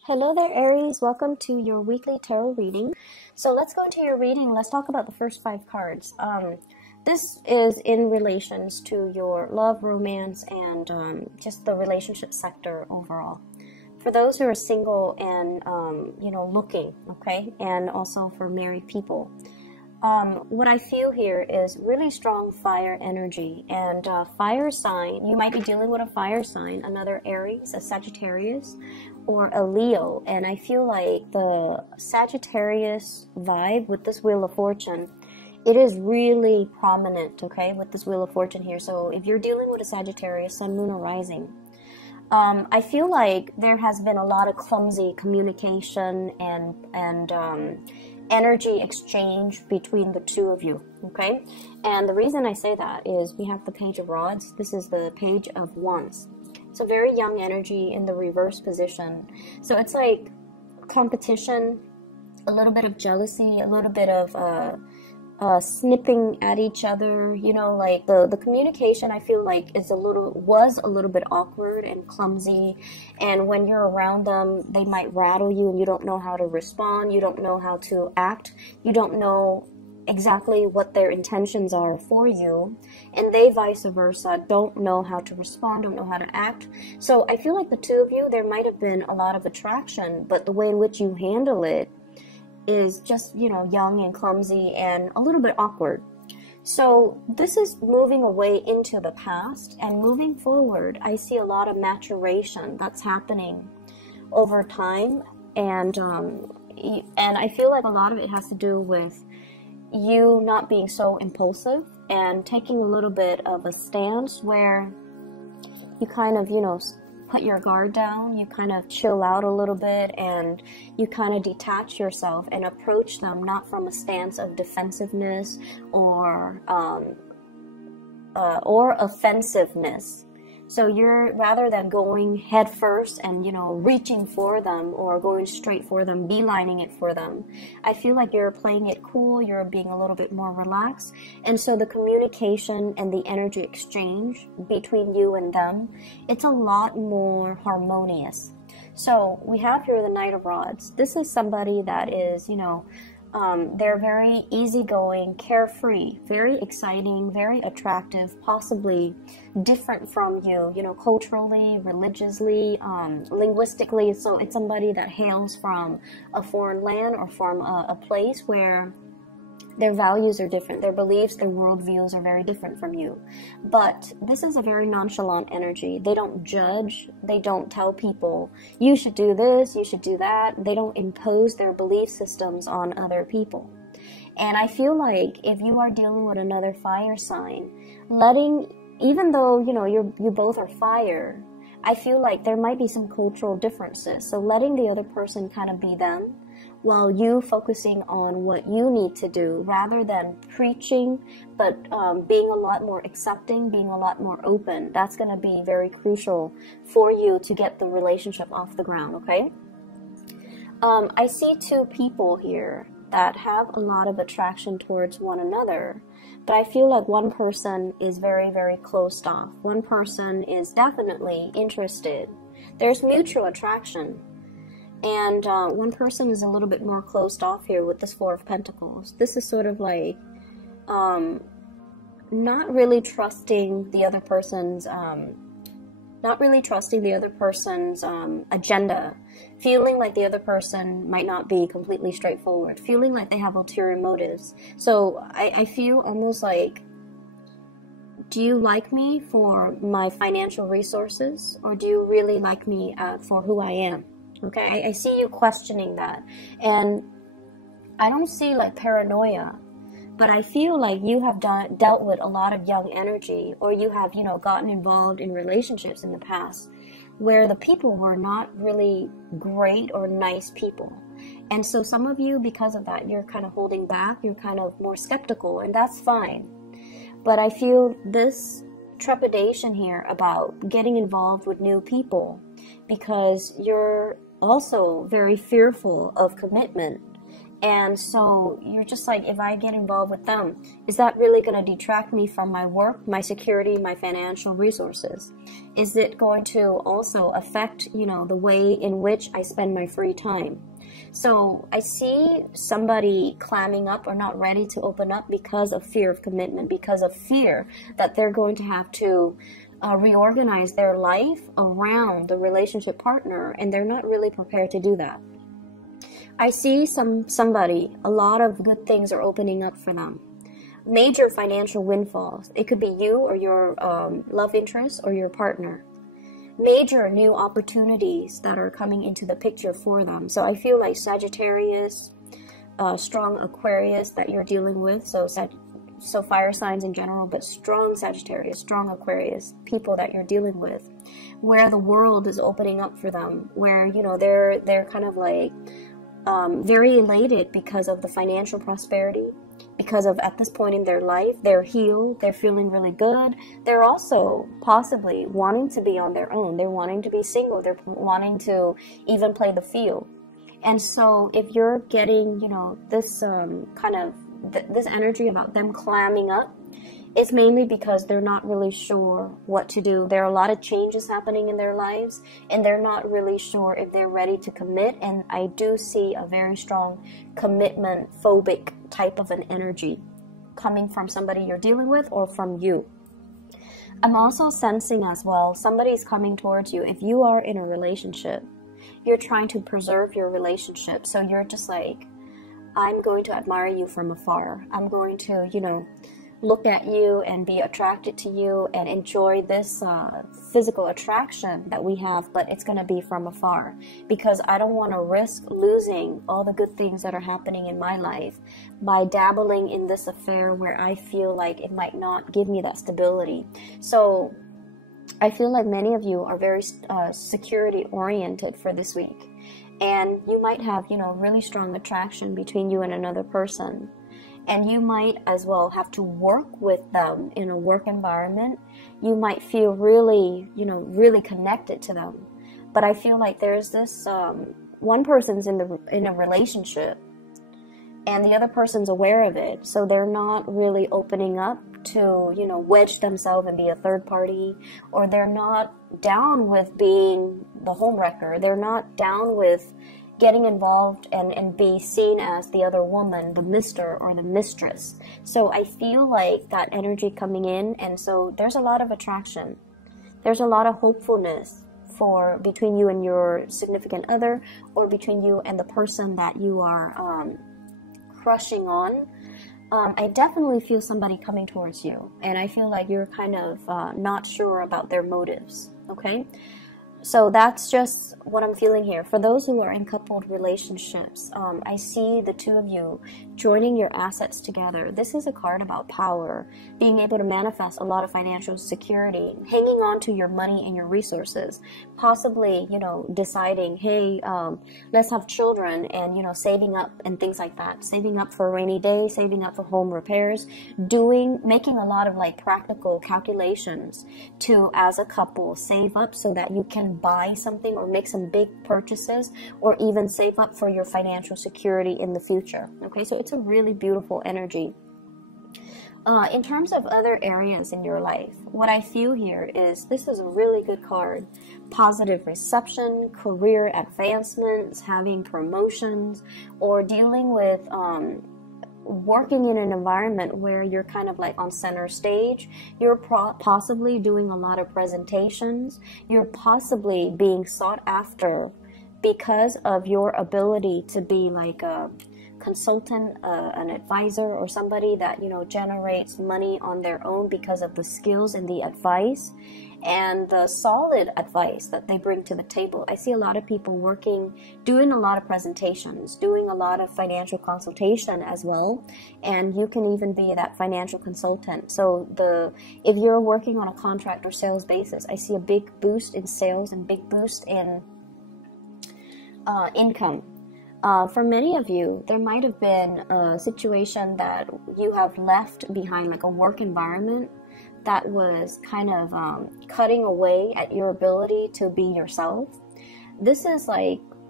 Hello there, Aries. Welcome to your weekly tarot reading. So let's go into your reading. Let's talk about the first 5 cards. This is in relations to your love, romance, and just the relationship sector overall. For those who are single and, looking, okay, and also for married people. What I feel here is really strong fire energy, and fire sign, you might be dealing with a fire sign, another Aries, a Sagittarius, or a Leo. And I feel like the Sagittarius vibe with this Wheel of Fortune, it is really prominent, okay, with this Wheel of Fortune here. So if you're dealing with a Sagittarius, Sun, Moon, or Rising, I feel like there has been a lot of clumsy communication and energy exchange between the two of you, okay? And the reason I say that is we have the Page of Rods. This is the Page of Wands. It's a very young energy in the reverse position. So it's like competition, a little bit of jealousy, a little bit of snipping at each other, you know, like the communication I feel like was a little bit awkward and clumsy, and when you're around them they might rattle you and you don't know how to respond, you don't know how to act, you don't know exactly what their intentions are for you, and they vice versa don't know how to respond, don't know how to act. So I feel like the two of you, there might have been a lot of attraction, but the way in which you handle it is just, you know, young and clumsy and a little bit awkward. So this is moving away into the past, and moving forward I see a lot of maturation that's happening over time, and I feel like a lot of it has to do with you not being so impulsive and taking a little bit of a stance where you kind of, you know, put your guard down, you kind of chill out a little bit, and you kind of detach yourself and approach them not from a stance of defensiveness or offensiveness. So you're, rather than going head first and, you know, reaching for them or going straight for them, beelining it for them, I feel like you're playing it cool, you're being a little bit more relaxed. And so the communication and the energy exchange between you and them, it's a lot more harmonious. So we have here the Knight of Rods. This is somebody that is, you know, they're very easygoing, carefree, very exciting, very attractive, possibly different from you, you know, culturally, religiously, linguistically. So it's somebody that hails from a foreign land or from a place where their values are different, their beliefs, their worldviews are very different from you. But this is a very nonchalant energy. They don't judge. They don't tell people, you should do this, you should do that. They don't impose their belief systems on other people. And I feel like if you are dealing with another fire sign, even though, you know, you both are fire, I feel like there might be some cultural differences. So letting the other person kind of be them, while you focusing on what you need to do, rather than preaching, but being a lot more accepting, being a lot more open. That's going to be very crucial for you to get the relationship off the ground, okay? I see 2 people here that have a lot of attraction towards one another, but I feel like one person is very, very closed off. One person is definitely interested. There's mutual attraction. And one person is a little bit more closed off here with this 4 of Pentacles. This is sort of like not really trusting the other person's agenda, feeling like the other person might not be completely straightforward, feeling like they have ulterior motives. So I feel almost like, do you like me for my financial resources, or do you really like me for who I am? Okay, I see you questioning that, and I don't see like paranoia, but I feel like you have dealt with a lot of young energy, or you have, you know, gotten involved in relationships in the past where the people were not really great or nice people. And so some of you, because of that, you're kind of holding back, you're kind of more skeptical, and that's fine. But I feel this trepidation here about getting involved with new people, because you're also very fearful of commitment. And so you're just like, if I get involved with them, is that really going to detract me from my work, my security, my financial resources? Is it going to also affect, you know, the way in which I spend my free time? So I see somebody clamming up or not ready to open up because of fear of commitment, because of fear that they're going to have to reorganize their life around the relationship partner, and they're not really prepared to do that. I see somebody, a lot of good things are opening up for them. Major financial windfalls. It could be you or your love interest or your partner. Major new opportunities that are coming into the picture for them. So I feel like Sagittarius, strong Aquarius that you're dealing with. So fire signs in general, but strong Sagittarius, strong Aquarius, people that you're dealing with, where the world is opening up for them, where, you know, they're kind of like very elated because of the financial prosperity, because of, at this point in their life, they're healed, they're feeling really good. They're also possibly wanting to be on their own. They're wanting to be single. They're wanting to even play the field. And so if you're getting, you know, this kind of this energy about them clamming up, it's mainly because they're not really sure what to do. There are a lot of changes happening in their lives, and they're not really sure if they're ready to commit. And I do see a very strong commitment phobic type of an energy coming from somebody you're dealing with or from you. I'm also sensing as well, somebody's coming towards you. If you are in a relationship, you're trying to preserve your relationship. So you're just like, I'm going to admire you from afar. I'm going to, you know, look at you and be attracted to you and enjoy this physical attraction that we have, but it's going to be from afar, because I don't want to risk losing all the good things that are happening in my life by dabbling in this affair where I feel like it might not give me that stability. So I feel like many of you are very security oriented for this week, and you might have, you know, really strong attraction between you and another person. And you might as well have to work with them in a work environment. You might feel really, you know, really connected to them. But I feel like there's this, one person's in a relationship and the other person's aware of it. So they're not really opening up to, you know, wedge themselves and be a third party, or they're not down with being the homewrecker. They're not down with getting involved and be seen as the other woman, the mister or the mistress. So I feel like that energy coming in, and so there's a lot of attraction. There's a lot of hopefulness for between you and your significant other, or between you and the person that you are crushing on. I definitely feel somebody coming towards you, and I feel like you're kind of not sure about their motives, okay? So that's just what I'm feeling here. For those who are in coupled relationships, I see the two of you joining your assets together. This is a card about power, being able to manifest a lot of financial security, hanging on to your money and your resources, possibly, you know, deciding, hey, let's have children, and, you know, saving up and things like that, saving up for a rainy day, saving up for home repairs, making a lot of like practical calculations to, as a couple, save up so that you can buy something or make some big purchases, or even save up for your financial security in the future. Okay, so it's a really beautiful energy. In terms of other areas in your life, what I feel here is this is a really good card. Positive reception, career advancements, having promotions, or dealing with working in an environment where you're kind of like on center stage. You're possibly doing a lot of presentations. You're possibly being sought after because of your ability to be like a consultant, an advisor, or somebody that, you know, generates money on their own because of the skills and the advice and the solid advice that they bring to the table. I see a lot of people working, doing a lot of presentations, doing a lot of financial consultation as well, and you can even be that financial consultant. So if you're working on a contract or sales basis, I see a big boost in sales and big boost in income. For many of you, there might have been a situation that you have left behind, like a work environment that was kind of cutting away at your ability to be yourself. This is like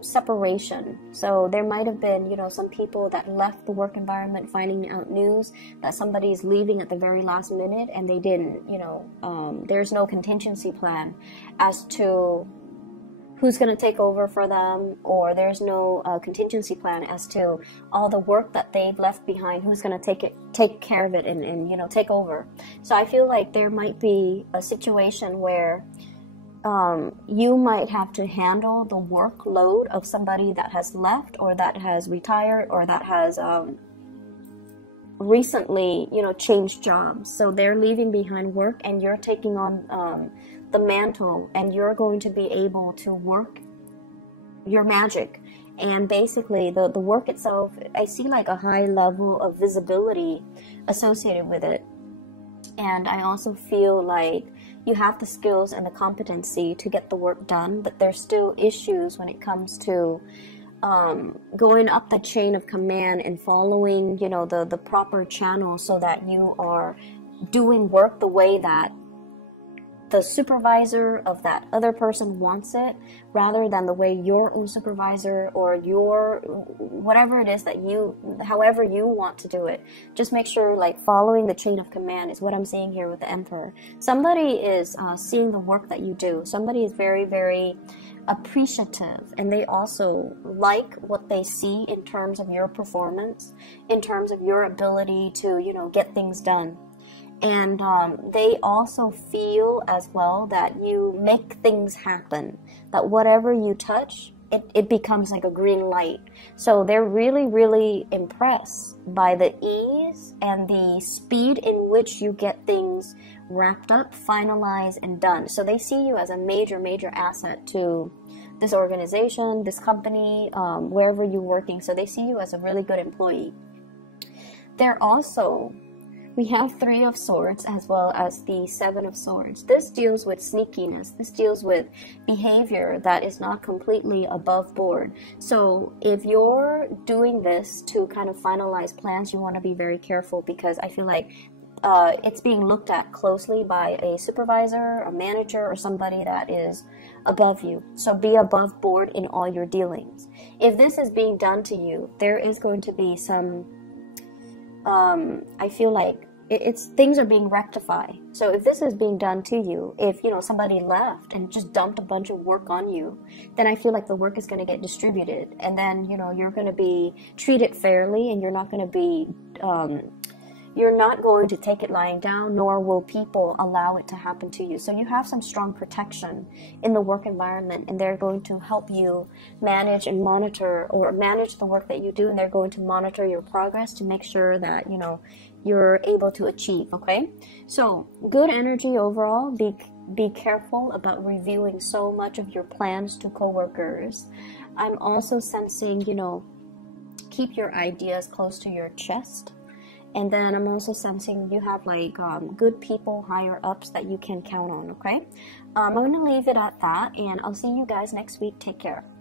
separation. So there might have been, you know, some people that left the work environment finding out news that somebody is leaving at the very last minute, and they didn't, you know, there's no contingency plan as to who's going to take over for them, or there's no contingency plan as to all the work that they've left behind, who's going to take care of it and you know, take over. So I feel like there might be a situation where you might have to handle the workload of somebody that has left, or that has retired, or that has recently, you know, changed jobs. So they're leaving behind work, and you're taking on the mantle, and you're going to be able to work your magic. And basically the work itself, I see like a high level of visibility associated with it. And I also feel like you have the skills and the competency to get the work done, but there's still issues when it comes to going up the chain of command and following, you know, the proper channel, so that you are doing work the way that the supervisor of that other person wants it, rather than the way your own supervisor or your whatever it is that you, however you want to do it. Just make sure, like, following the chain of command is what I'm seeing here with the Emperor. Somebody is seeing the work that you do. Somebody is very, very appreciative, and they also like what they see in terms of your performance, in terms of your ability to, you know, get things done. And they also feel as well that you make things happen, that whatever you touch, it becomes like a green light. So they're really, really impressed by the ease and the speed in which you get things wrapped up, finalized, and done. So they see you as a major, major asset to this organization, this company, wherever you're working. So they see you as a really good employee. They're also... We have Three of Swords as well as the Seven of Swords. This deals with sneakiness. This deals with behavior that is not completely above board. So if you're doing this to kind of finalize plans, you want to be very careful, because I feel like it's being looked at closely by a supervisor, a manager, or somebody that is above you. So be above board in all your dealings. If this is being done to you, there is going to be some... I feel like things are being rectified. So if this is being done to you, if, you know, somebody left and just dumped a bunch of work on you, then I feel like the work is going to get distributed, and then, you know, you're going to be treated fairly, and you're not going to be you're not going to take it lying down, nor will people allow it to happen to you. So you have some strong protection in the work environment, and they're going to help you manage and monitor, or manage the work that you do, and they're going to monitor your progress to make sure that, you know, you're able to achieve, okay? So good energy overall. Be careful about reviewing so much of your plans to coworkers. I'm also sensing, you know, keep your ideas close to your chest. And then I'm also sensing you have like good people, higher ups that you can count on, okay? I'm going to leave it at that, and I'll see you guys next week. Take care.